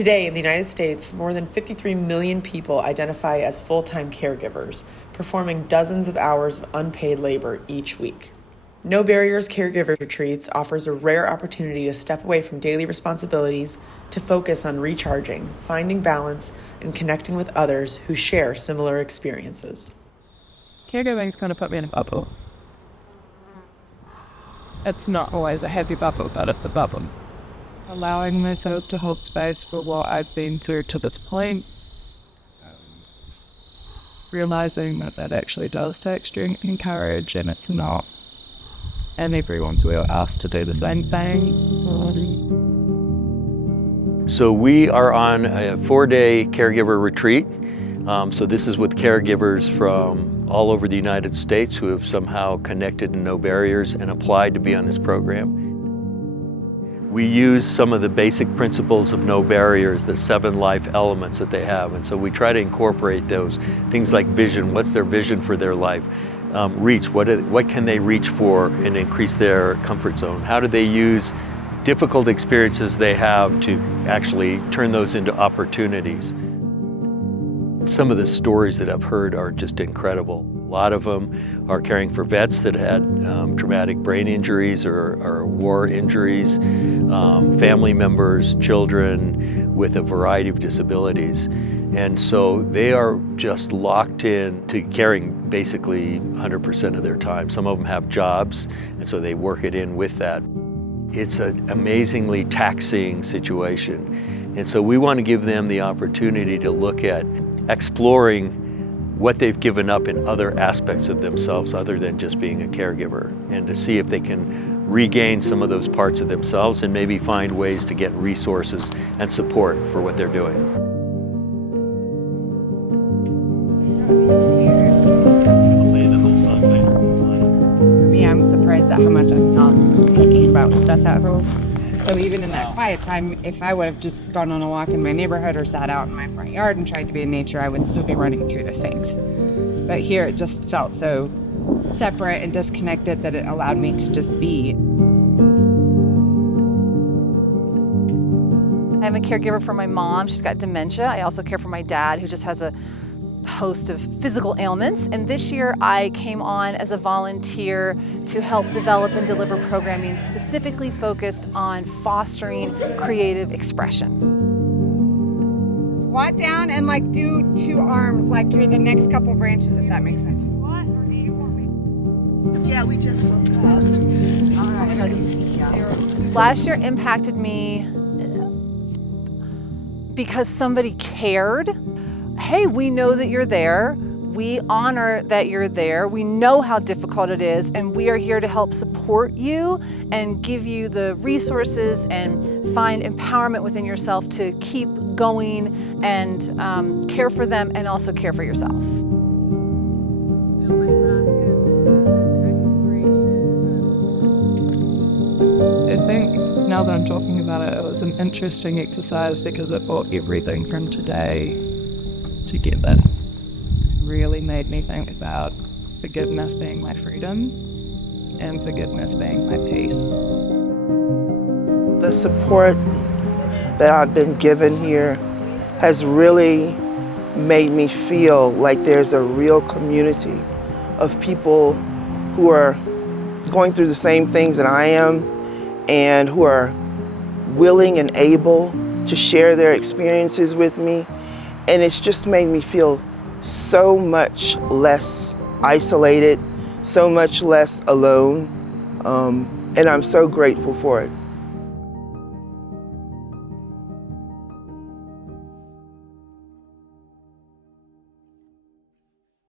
Today in the United States, more than 53 million people identify as full-time caregivers, performing dozens of hours of unpaid labor each week. No Barriers Caregiver Retreats offers a rare opportunity to step away from daily responsibilities to focus on recharging, finding balance, and connecting with others who share similar experiences. Caregiving's kind of put me in a bubble. It's not always a happy bubble, but it's a bubble. Allowing myself to hold space for what I've been through to this point. Realizing that actually does take strength and courage, and it's not. And everyone's well asked to do the same thing. So we are on a 4-day caregiver retreat. So this is with caregivers from all over the United States who have somehow connected to No Barriers and applied to be on this program. We use some of the basic principles of No Barriers, the 7 life elements that they have. And so we try to incorporate those things like vision. What's their vision for their life? Reach, what can they reach for and increase their comfort zone? How do they use difficult experiences they have to actually turn those into opportunities? Some of the stories that I've heard are just incredible. A lot of them are caring for vets that had traumatic brain injuries or war injuries, family members, children with a variety of disabilities. And so they are just locked in to caring basically 100% of their time. Some of them have jobs, and so they work it in with that. It's an amazingly taxing situation. And so we want to give them the opportunity to look at exploring what they've given up in other aspects of themselves other than just being a caregiver, and to see if they can regain some of those parts of themselves and maybe find ways to get resources and support for what they're doing. For me, I'm surprised at how much I'm not thinking about stuff at home. So even in that quiet time, if I would have just gone on a walk in my neighborhood or sat out in my front yard and tried to be in nature, I would still be running through the things. But here it just felt so separate and disconnected that it allowed me to just be. I'm a caregiver for my mom. She's got dementia. I also care for my dad, who just has a host of physical ailments. And this year I came on as a volunteer to help develop and deliver programming specifically focused on fostering creative expression. Squat down and do 2 arms like you're the next couple branches, if that makes sense. Squat, or do you want me? Yeah, we just woke up. All right. Last year impacted me because somebody cared. Hey, we know that you're there. We honor that you're there. We know how difficult it is, and we are here to help support you and give you the resources and find empowerment within yourself to keep going and care for them and also care for yourself. I think now that I'm talking about it, it was an interesting exercise because it brought everything from today together. Really made me think about forgiveness being my freedom and forgiveness being my peace. The support that I've been given here has really made me feel like there's a real community of people who are going through the same things that I am and who are willing and able to share their experiences with me. And it's just made me feel so much less isolated, so much less alone, and I'm so grateful for it.